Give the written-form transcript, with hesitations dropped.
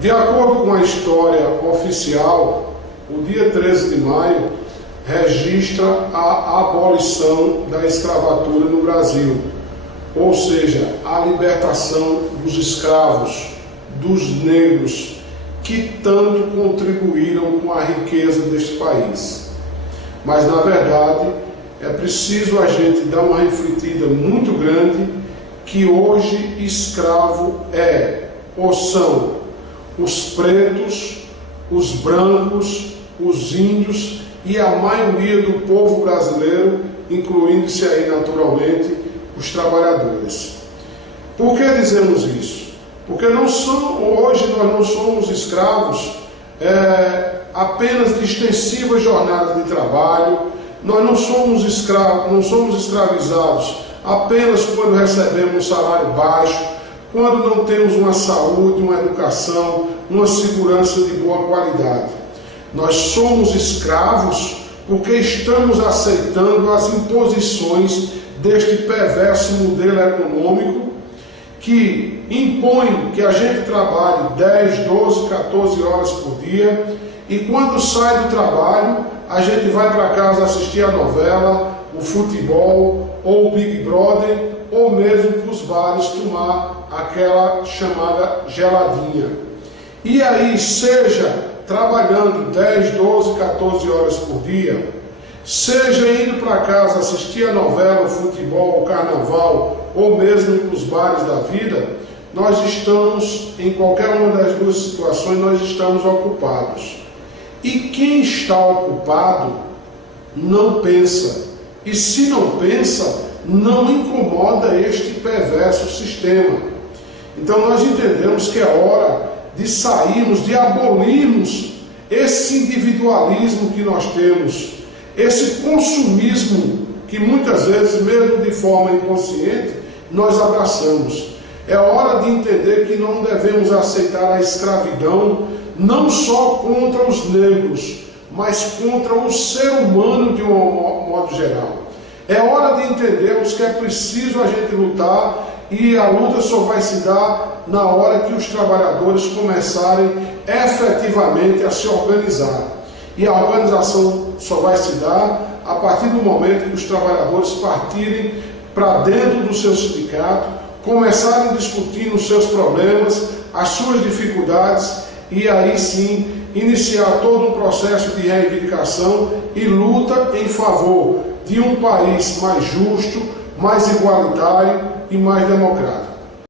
De acordo com a história oficial, o dia 13 de maio registra a abolição da escravatura no Brasil, ou seja, a libertação dos escravos, dos negros, que tanto contribuíram com a riqueza deste país. Mas, na verdade, é preciso a gente dar uma refletida muito grande que hoje escravo ou são os pretos, os brancos, os índios e a maioria do povo brasileiro, incluindo-se aí naturalmente os trabalhadores. Por que dizemos isso? Porque hoje nós não somos escravos apenas de extensivas jornadas de trabalho, nós não somos escravizados apenas quando recebemos um salário baixo, quando não temos uma saúde, uma educação, uma segurança de boa qualidade. Nós somos escravos porque estamos aceitando as imposições deste perverso modelo econômico que impõe que a gente trabalhe 10, 12, 14 horas por dia e quando sai do trabalho a gente vai para casa assistir a novela, o futebol ou o Big Brother ou mesmo para os bares tomar aquela chamada geladinha. E aí, seja trabalhando 10, 12, 14 horas por dia, seja indo para casa assistir a novela, o futebol, o carnaval, ou mesmo para os bares da vida, nós estamos, em qualquer uma das duas situações, nós estamos ocupados. E quem está ocupado não pensa. E se não pensa, não incomoda este perverso sistema. Então nós entendemos que é hora de sairmos, de abolirmos esse individualismo que nós temos, esse consumismo que muitas vezes, mesmo de forma inconsciente, nós abraçamos. É hora de entender que não devemos aceitar a escravidão, não só contra os negros, mas contra o ser humano de um modo geral. É hora de entendermos que é preciso a gente lutar e a luta só vai se dar na hora que os trabalhadores começarem efetivamente a se organizar. E a organização só vai se dar a partir do momento que os trabalhadores partirem para dentro do seu sindicato, começarem a discutir os seus problemas, as suas dificuldades e aí sim iniciar todo um processo de reivindicação e luta em favor de um país mais justo, mais igualitário e mais democrático.